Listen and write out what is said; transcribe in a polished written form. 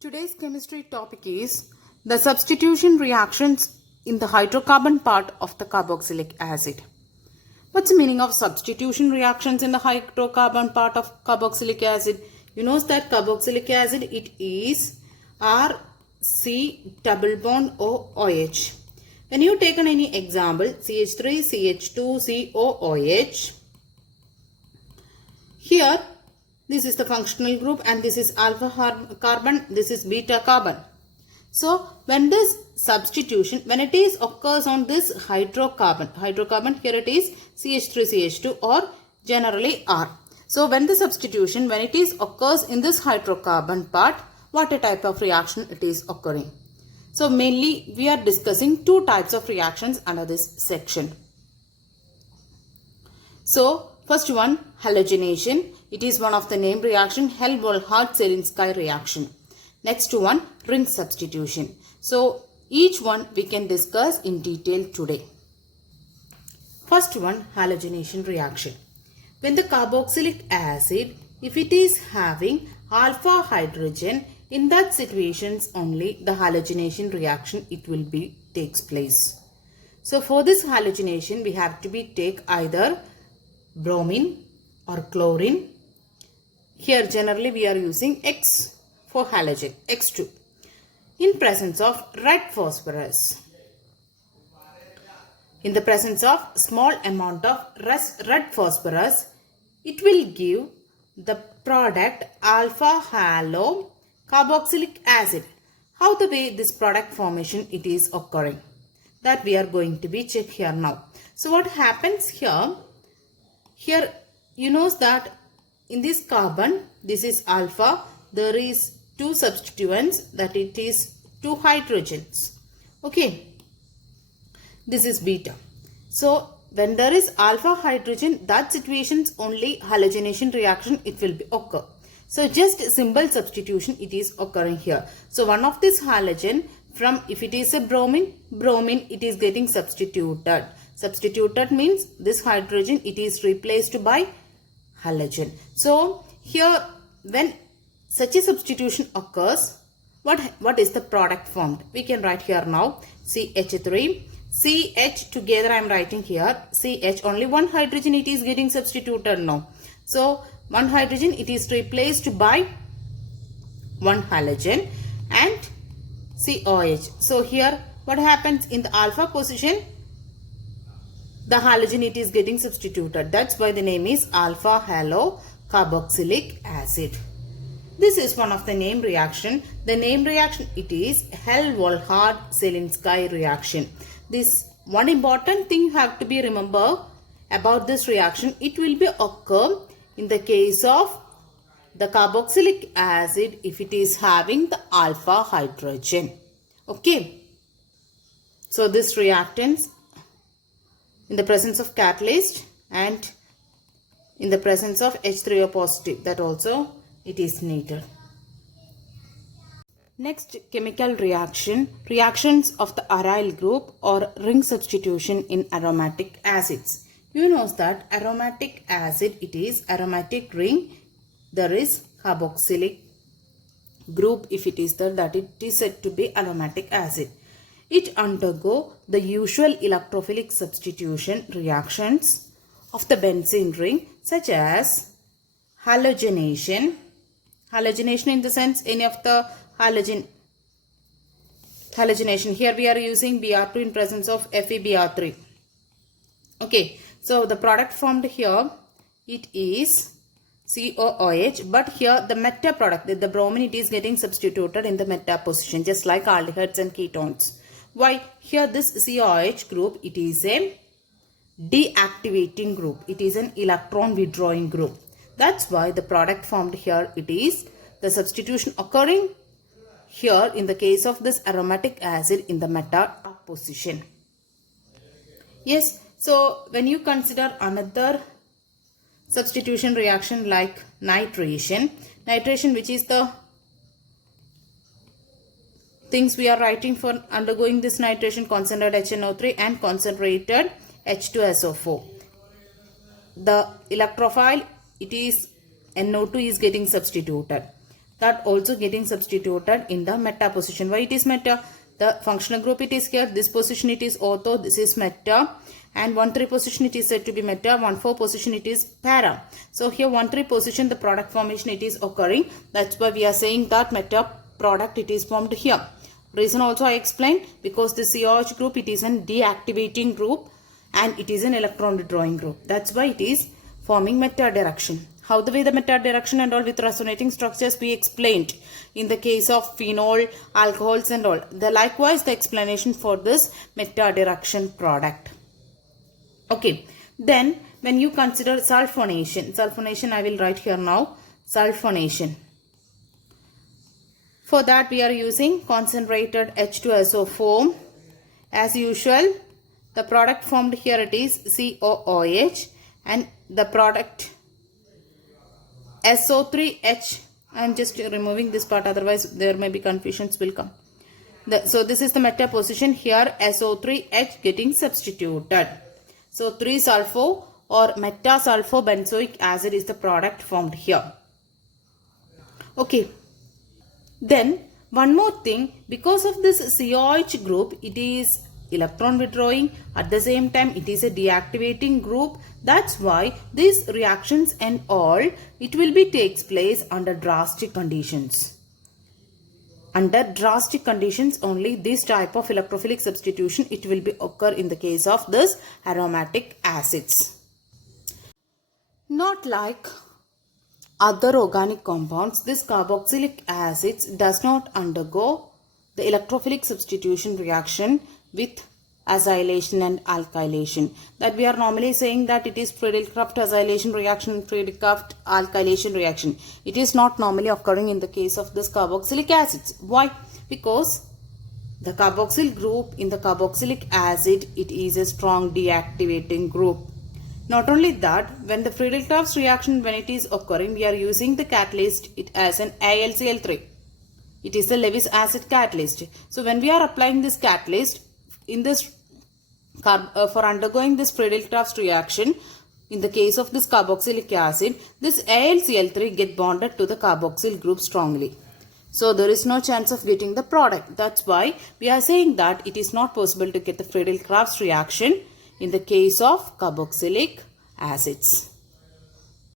Today's chemistry topic is the substitution reactions in the hydrocarbon part of the carboxylic acid. What's the meaning of substitution reactions in the hydrocarbon part of carboxylic acid? You know that carboxylic acid, it is RC double bond OH. When you take any example, CH3, CH2, COOH, here this is the functional group and this is alpha carbon, this is beta carbon. So when this substitution, when it is occurs on this hydrocarbon, here it is CH3CH2 or generally R. So when the substitution, when it is occurs in this hydrocarbon part, what a type of reaction it is occurring. So mainly we are discussing two types of reactions under this section. So first one, halogenation. It is one of the named reaction, Hell-Volhard Zelinsky reaction. Next one, ring substitution. So each one we can discuss in detail today. First one, halogenation reaction. When the carboxylic acid, if it is having alpha hydrogen, in that situations only the halogenation reaction it will be takes place. So for this halogenation we have to be take either bromine or chlorine. Here generally we are using X for halogen, X2, in presence of red phosphorus. In the presence of small amount of red phosphorus, it will give the product alpha halo carboxylic acid. How the way this product formation it is occurring, that we are going to be check here now. So what happens here? Here you know that in this carbon, this is alpha, there is two substituents, that it is two hydrogens. Okay, this is beta. So when there is alpha hydrogen, that situations only halogenation reaction it will be occur. So just simple substitution it is occurring here. So one of this halogen from, if it is a bromine it is getting substituted. Substituted means this hydrogen it is replaced by halogen. So here when such a substitution occurs, what is the product formed? We can write here now CH3, CH together I am writing here CH, only one hydrogen it is getting substituted now. So one hydrogen it is replaced by one halogen and COH. So here what happens in the alpha position? The halogen it is getting substituted. That's why the name is alpha halo carboxylic acid. This is one of the name reaction. The name reaction it is Hell-Volhard Zelinsky reaction. This one important thing you have to be remember about this reaction. It will be occur in the case of the carboxylic acid if it is having the alpha hydrogen. Okay. So this reactants in the presence of catalyst and in the presence of H3O positive, that also it is needed. Next chemical reaction, reactions of the aryl group or ring substitution in aromatic acids. You know that aromatic acid it is aromatic ring, there is carboxylic group if it is there, that it is said to be aromatic acid. It undergo the usual electrophilic substitution reactions of the benzene ring such as halogenation. Halogenation in the sense any of the halogenation. Here we are using Br2 in presence of FeBr3. Okay, so the product formed here it is COOH, but here the meta product, the bromine it is getting substituted in the meta position just like aldehydes and ketones. Why? Here this COOH group it is a deactivating group. It is an electron withdrawing group. That's why the product formed here it is the substitution occurring here in the case of this aromatic acid in the meta position. Yes, so when you consider another substitution reaction like nitration which is the things we are writing for undergoing this nitration, concentrated HNO3 and concentrated H2SO4. The electrophile it is NO2 is getting substituted. that also getting substituted in the meta position. Why it is meta? The functional group it is here. This position it is ortho. This is meta. And 1,3 position it is said to be meta. 1,4 position it is para. So here 1,3 position the product formation it is occurring. That's why we are saying that meta product it is formed here. Reason also I explained, because the COH group it is an deactivating group and it is an electron withdrawing group. That's why it is forming meta direction. How the way the meta direction and all with resonating structures we explained in the case of phenol, alcohols and all. Likewise the explanation for this meta direction product. Okay, then when you consider sulphonation I will write here now, sulphonation. For that we are using concentrated H2SO4. As usual, the product formed here it is COOH and the product SO3H. I am just removing this part, otherwise there may be confusions will come. So this is the meta position here, SO3H getting substituted. So 3-sulfo or meta-sulfobenzoic acid is the product formed here. Okay. Then one more thing, because of this COH group, it is electron withdrawing, at the same time it is a deactivating group. That's why these reactions and all, it will be takes place under drastic conditions. Under drastic conditions only this type of electrophilic substitution it will be occur in the case of this aromatic acids. Not like other organic compounds, this carboxylic acids does not undergo the electrophilic substitution reaction with acylation and alkylation. That we are normally saying that it is Friedel-Crafts acylation reaction, Friedel-Crafts alkylation reaction. It is not normally occurring in the case of this carboxylic acids. Why? Because the carboxyl group in the carboxylic acid, it is a strong deactivating group. Not only that, when the Friedel-Crafts reaction, when it is occurring, we are using the catalyst it as an AlCl3. It is the Lewis acid catalyst. So when we are applying this catalyst in this for undergoing this Friedel-Crafts reaction, in the case of this carboxylic acid, this AlCl3 get bonded to the carboxyl group strongly. So there is no chance of getting the product. That's why we are saying that it is not possible to get the Friedel-Crafts reaction in the case of carboxylic acids.